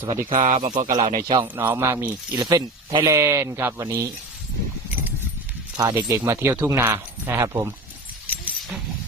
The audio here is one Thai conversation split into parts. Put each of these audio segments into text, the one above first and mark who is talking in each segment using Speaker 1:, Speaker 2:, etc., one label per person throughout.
Speaker 1: สวัสดีครับมาพบกับเราในช่องน้องมากมีอิเลฟเฟนไทยแลนด์ครับ วันนี้พาเด็กๆมาเที่ยวทุ่งนานะครับ ผม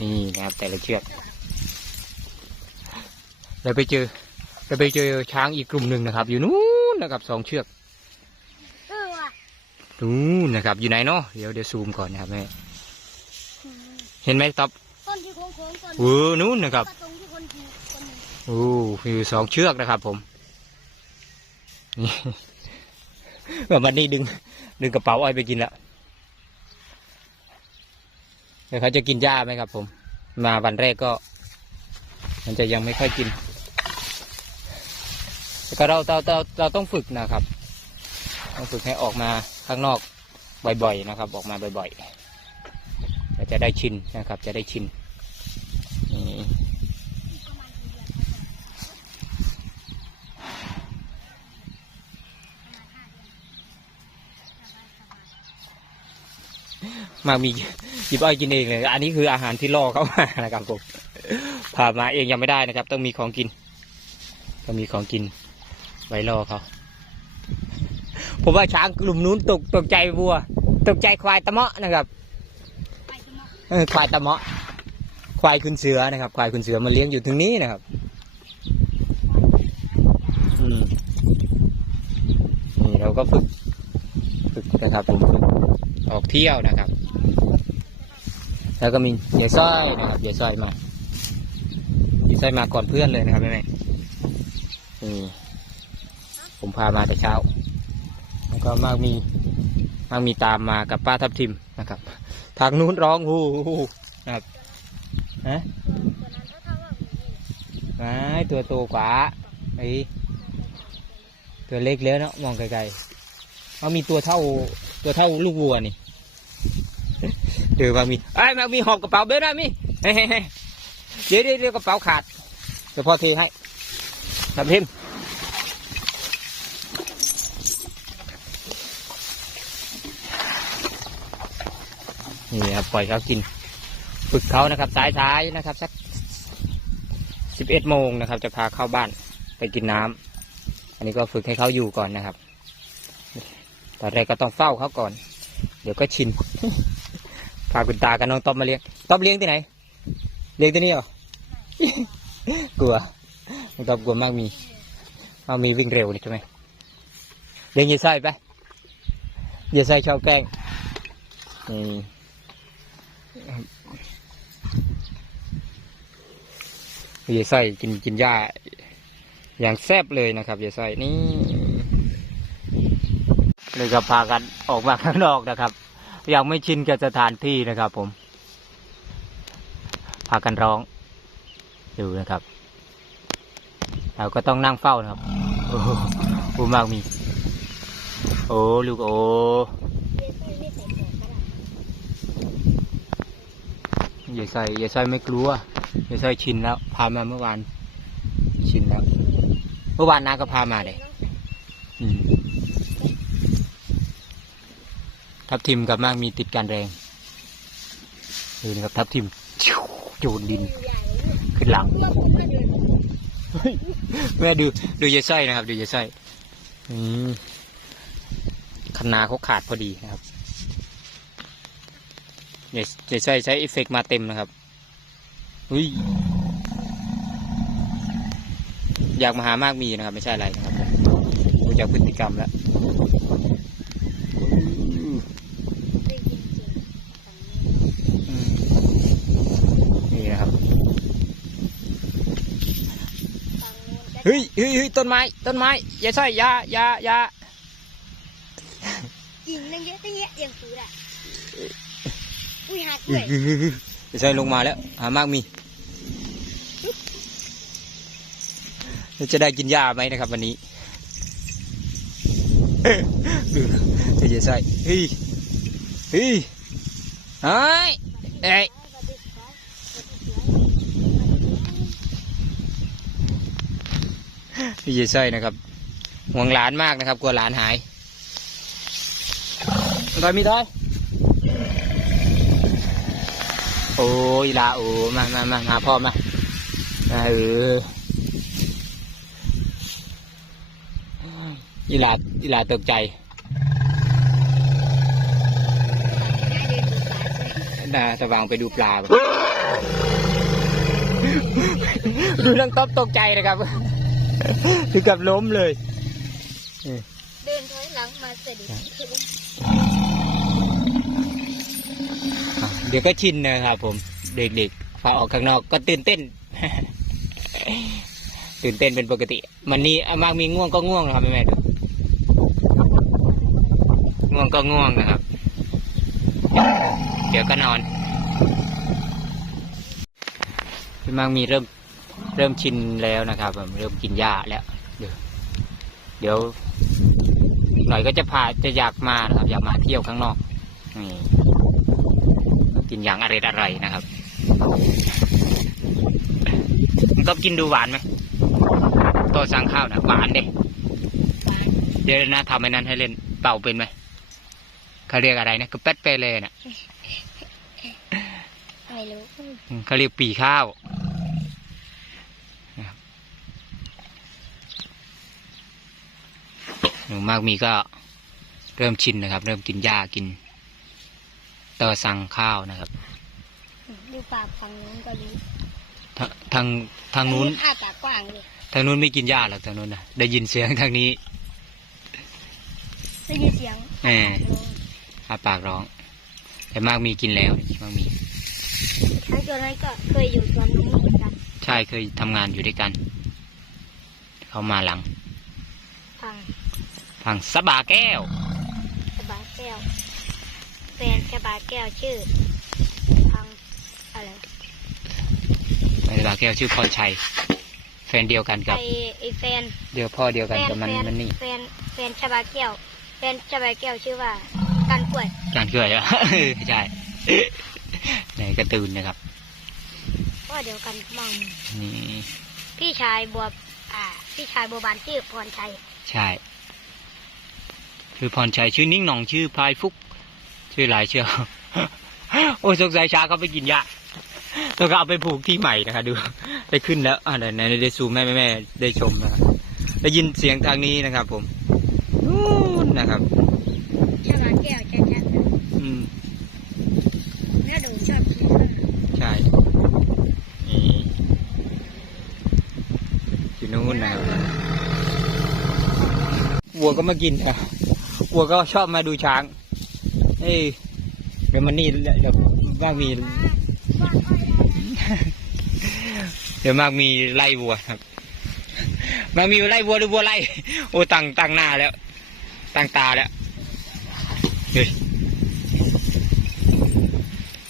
Speaker 1: นี่นะครับ แต่ละเชือกเราไปเจอเราไปเจอช้างอีกกลุ่มหนึ่งนะครับ อยู่นู้นนะครับสองเชือก
Speaker 2: เออว่ะ
Speaker 1: นู้นนะครับ อยู่ไหนเนาะเดี๋ยวเดี๋ยวซูมก่อนนะครับแม่เห็นไหมต๊อบ
Speaker 2: ต้นที่โค้งๆต้น
Speaker 1: เออนู้นนะครับ
Speaker 2: ก็ตรงที่คนขี่คนหนึ่ง
Speaker 1: โอ้มีสองเชือกนะครับ ผมนี่ แบบวันนี้ดึง ดึงกระเป๋าอ้อยไปกินแล้วเดี๋ยวเขาจะกินหญ้าไหมครับ ผม มาวันแรกก็ มันจะยังไม่ค่อยกินแต่ก็เราเราเราเราต้องฝึกนะครับ ต้องฝึกให้ออกมาข้างนอกบ่อยๆนะครับ ออกมาบ่อยๆเราจะได้ชินนะครับ จะได้ชิน มามีหยิบอ้อยกินเองเลยอันนี้คืออาหารที่ล่อเข้ามานะครับผมพามาเองยังไม่ได้นะครับ ต้องมีของกิน ต้องมีของกินไว้ล่อเขาผมว่าช้างกลุ่มนู้นตกตกใจวัว ตกใจควายตะเมาะนะครับควายตะเมาะควายคุณเสือนะครับ ควายคุณเสือมาเลี้ยงอยู่ตรงนี้นะครับอืมนี่เราก็ฝึกฝึกนะครับผมฝึกออกเที่ยวนะครับ แล้วก็มีเหยื่อสร้อยนะครับเหยื่อสร้อยมาเหยื่อสร้อยมาก่อนเพื่อนเลยนะครับแม่แม่นี่ผมพามาแต่เช้า แล้วก็มากมีมากมีตามมากับป้าทับทิมนะครับ ทางนู้นร้องฮู้ฮู้นะครับฮะ
Speaker 2: ตัวนั้นถ้าทำแบบนี้
Speaker 1: ไม้ตัวโตกว่าไอ้ตัวเล็กแล้วเนาะมองไกลๆเขามีตัวเท่าตัวเท่าลูกวัวนี่ เดี๋ยวมามีไอ้มามีหอบกระเป๋าเบ้นะมีเฮ้ยเดี๋ยวเดี๋ยวเดี๋ยวกระเป๋าขาดเดี๋ยวพ่อเทให้ทับทิมนี่ครับปล่อยเขากิน ฝึกเขานะครับ สายๆนะครับสักสิบเอ็ดโมงนะครับ จะพาเข้าบ้านไปกินน้ำอันนี้ก็ฝึกให้เขาอยู่ก่อนนะครับตอนแรกก็ต้องเฝ้าเขาก่อน เดี๋ยวก็ชิน พาคุณตากับน้องต้อมมาเลี้ยงต้อมเลี้ยงที่ไหน เลี้ยงที่นี่เหรอกลัวน้องต้อมกลัวมากมีมามีวิ่งเร็วนี่ใช่ไหมเลี้ยงยีไส้ไปยีไส้ชอบแกล้งนี่ยีไส้กินกินหญ้าอย่างแซ่บเลยนะครับยีไส้นี่เลยก็พากันออกมาข้างนอกนะครับ ยังไม่ชินกับสถานที่นะครับผม พากันร้อง ดูนะครับ เราก็ต้องนั่งเฝ้านะครับ โอ้โหปูมากมี โอ้ลูกโอ้
Speaker 2: เรียนไม่ใส่หมวกก็ได้
Speaker 1: อย่าใส่อย่าใส่ไม่กลัวอย่าใส่ชินแล้ว พามาเมื่อวาน ชินแล้ว เมื่อวานน้าก็พามาเลยอืม ทับทิมกับมากมีติดกันแรงดูนะครับทับทิมโจนดิน ขึ้นหลังแม่ดูดูยายไส้นะครับ ดูยายไส้คันนาเขาขาดพอดีนะครับยายไส้ใช้เอฟเฟกต์มาเต็มนะครับอุ้ยอยากมาหามากมีนะครับ ไม่ใช่อะไรนะครับดูจากพฤติกรรมแล้วอืม
Speaker 2: ได้ยินเสียงฝั่งนี้
Speaker 1: อืมนี่นะครับ
Speaker 2: ฝั่งนู้นจะ
Speaker 1: เฮ้ยเฮ้ยเฮ้ยต้นไม้ ต้นไม้ยายไส้อยาอยาอยา
Speaker 2: กิ่งนั่งเยอะตั้งเยอะอย่างสูดอะอุ้ยหัก
Speaker 1: อื้
Speaker 2: ด้
Speaker 1: อ
Speaker 2: วย
Speaker 1: หือหือหือใช่ลงมาแล้ว หามากมีเราจะได้กินหญ้าไหมนะครับ วันนี้เฮ้ยจะใส่เฮ้ยเฮ้ยเฮ้ยเอ้ย พี่จะใส่นะครับห่วงหลานมากนะครับ กลัวหลานหายตอยมีตอยโอ้ยลาโอ้มามามาหาพ่อมามาเอออีลาอีลาตกใจ
Speaker 2: ได้เดินดูสายใช่ไหม
Speaker 1: ดาสว่างไปดูปลา ดูนังต๊อบตกใจนะครับ ถึงกับล้มเลย
Speaker 2: เดินถอยหลังมาเสร็จ
Speaker 1: เดี๋ยวก็ชินนะครับผม เด็กๆพอออกข้างนอกก็ตื่นเต้น ตื่นเต้นเป็นปกติ มันนี่มากมีง่วงก็ง่วงนะครับแม่แม่ดูง่วงก็ง่วงนะครับ เดี๋ยวก็นอนพี่มากมีเริ่ม เริ่มชินแล้วนะครับผมเริ่มกินหญ้าแล้ว เดี๋ยวเดี๋ยวอีกหน่อยก็จะพาจะอยากมานะครับ อยากมาเที่ยวข้างนอกนี่กินอย่างอะไรอะไรๆนะครับมันก็กินดูหวานไหมตัวสั่งข้าวนะหวานเด็เดี๋ยวนะทำไอ้นั้นให้เล่นเป่าเป็นไหมเขาเรียกอะไรนะก็เป็ดเปเลยนะ
Speaker 2: ไม่รู้
Speaker 1: อืมเขาเรียกปีข้าวนะครับ หนูมากมีก็เริ่มชินนะครับ เริ่มกินหญ้ากินเตอสั่งข้าวนะครับ
Speaker 2: ดูปากฝั่งนู้นก็รู้
Speaker 1: ทาทางทางนู้น
Speaker 2: อ้าปากกว้างเลย
Speaker 1: ทางนู้นไม่กินหญ้าหรอกทางนู้นนะได้ยินเสียงทางนี้
Speaker 2: ได้ยินเสียง
Speaker 1: เอออาปากร้อง แต่มากมีกินแล้วมากมี
Speaker 2: ทั้งตัวนั้นก็เคยอยู่สวนนี้เหมือนกัน
Speaker 1: ใช่เคยทำงานอยู่ด้วยกัน เขามาหลัง
Speaker 2: ฟัง
Speaker 1: ทางสะบาแก้ว
Speaker 2: ชบาแก้วแฟนชบาแก้วชื่อฟังอะไร
Speaker 1: สะบาแก้วชื่อพรชัย แฟนเดียวกันกับ
Speaker 2: ไอไอแฟน
Speaker 1: เดียวพ่อเดียว
Speaker 2: แฟ
Speaker 1: กัน
Speaker 2: น
Speaker 1: กับมัน
Speaker 2: แฟน
Speaker 1: มันนี่
Speaker 2: แฟนแฟนชบาแก้วแฟนชบาแก้วชื่อว่าการกล้วย
Speaker 1: การเกยอะใช่ในการ์ตูนนะครับ
Speaker 2: ก็เดียวกันมัง
Speaker 1: นี่
Speaker 2: พี่ชายบัวอ่า พี่ชายบัวบานชื่อพรชัย
Speaker 1: ใช่ คือพรชัยชื่อนิ่งหน่องชื่อพลายฟุก ชื่อหลายเชื่อโอ้ยสงสัยช้าเขาไปกินยาแล้วก็เอาไปผูกที่ใหม่นะครับดูได้ขึ้นแล้วอ่าไหนๆได้ซูมแม่แม่แม่ได้ชมนะครับได้ยินเสียงทางนี้นะครับ ผมนู่นนะครับ
Speaker 2: ชบาแก้วชัดๆเลย
Speaker 1: อืม
Speaker 2: แม่โดนชอบกินมาก
Speaker 1: ใช่นี่อยู่นู่นนะครับวัวก็มากินนะ วัวก็ชอบมาดูช้างเอ้ยเดี๋ยวมันนี่เดี๋ยวมากมี เดี๋ยวมากมีไล่วัวครับมากมีไล่วัวหรือวัวไล่โอ้ตั้งตั้งหน้าแล้ว ตั้งตาแล้วเฮ้ย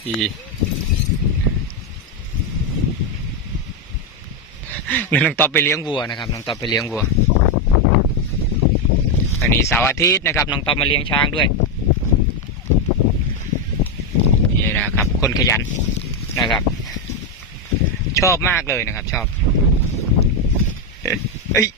Speaker 1: อีน้องตอบไปเลี้ยงวัวนะครับน้องตอบไปเลี้ยงวัว อันนี้เสาร์อาทิตย์นะครับน้องตอบมาเลี้ยงช้างด้วยนี่นะครับ คนขยันนะครับ ชอบมากเลยนะครับ ชอบเอ้ย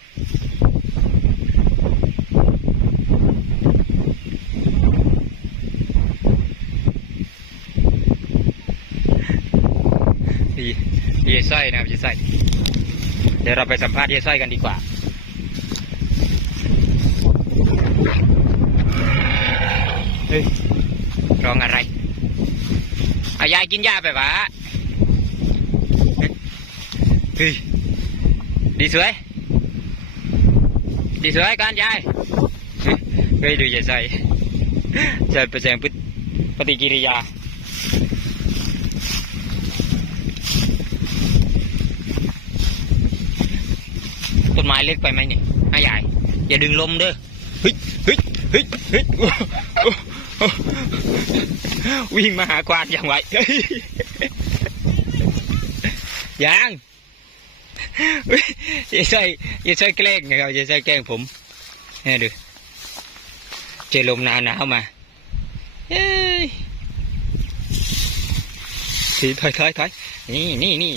Speaker 1: ดีเยสร้อยนะครับเยสร้อยเดี๋ยวเราไปสัมภาษณ์เยสร้อยกันดีกว่า เฮ้ยร้องอะไรเอายายกินยาไปวะเฮ้ยดีสวย ดีสวยการยายเฮ้ยดูยายใส่ใส่แสดงพฤติปฏิกิริยาต้นไม้เล็กไปไหมนี่ไม่ใหญ่อย่าดึงลมเด้อ เฮ้ยเฮ้ยเฮ้ยเฮ้ยวิ่งมาหาควานอย่างไวยังอย่าใส่อย่าใส่แกล้งนะครับอย่าใส่แกล้งผมนี่ดูเจอลมหนาวหนาวมาเฮ้ยทีถอยถอยถอยนี่นี่นี่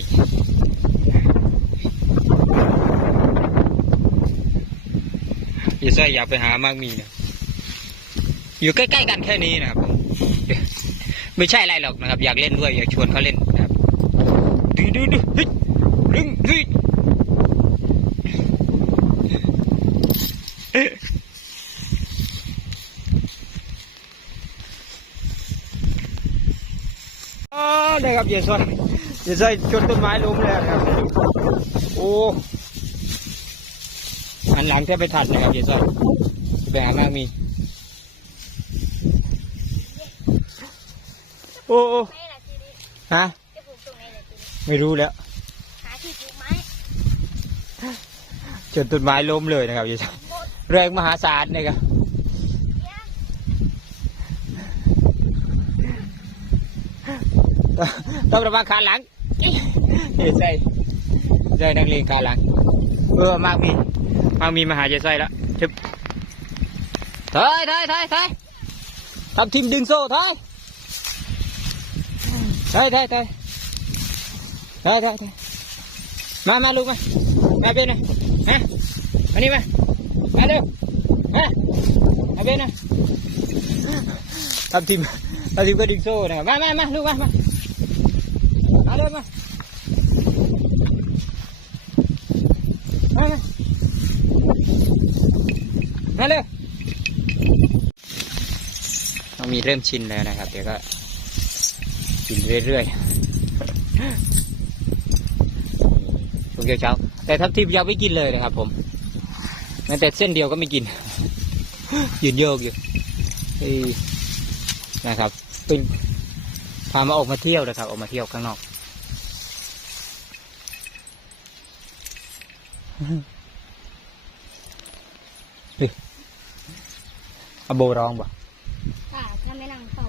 Speaker 1: อีไส้อยากไปหามากมีนะอยู่ใกล้ๆกันแค่นี้นะครับไม่ใช่อะไรหรอกนะครับ อยากเล่นด้วยอยากชวนเขาเล่นนะครับดูดูดูเฮ้ยดึงเฮ้ยได้ครับเยสอยเยสอยชนต้นไม้ล้มเลยครับ โอ้ อันหลังแทบไปทันนะครับอย่ซอยไปหามากมี โอ้โอฮะ
Speaker 2: ไหะ
Speaker 1: ไม่รู้แล้ว
Speaker 2: หาที่ปลูกไม้
Speaker 1: ชนต้นไม้ล้มเลยนะครับอย่ซอยแรงมหาศาลนะครับต้องระวังขาหลังเฮ้ยใช่ใช่นักเรียนขาหลัง เออมากมี มามีมาหาเจไส้แล้วทึบถอยถอยถอยถอยทำทีมดึงโซ่ถอยถอยถอยถอยถอยถอยถอยมา มาลูกมา มาเป็นหน่อยฮะมานี่มา มาเร็วฮะมาเป็นหน่อยทำทีมทำทีมก็ดึงโซ่นะครับมามามาลูกมา มา มาเร็วมามา มาเร็วเรามีเริ่มชินแล้วนะครับ เดี๋ยวก็กินเรื่อยๆพวกเกี่ยวเช้าแต่ทับทิมยังไม่กินเลยนะครับ ผมแม้แต่เส้นเดียวก็ไม่กิน ยืนโยกอยู่นะครับเป็นพามาออกมาเที่ยวนะครับ ออกมาเที่ยวข้างนอก เอาโบร้องบ่
Speaker 2: ถ้าถ้าไม่นั่งเฝ้า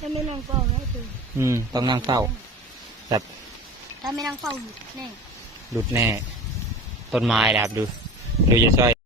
Speaker 2: ถ้าไม่นั่งเฝ้าให้คือ
Speaker 1: อืม ต้องนั่งเฝ้า แบบ
Speaker 2: ถ้าไม่นั่งเฝ้าอยู่แน่
Speaker 1: หลุดแน่ ต้นไม้นะครับดู ดูจะช่วย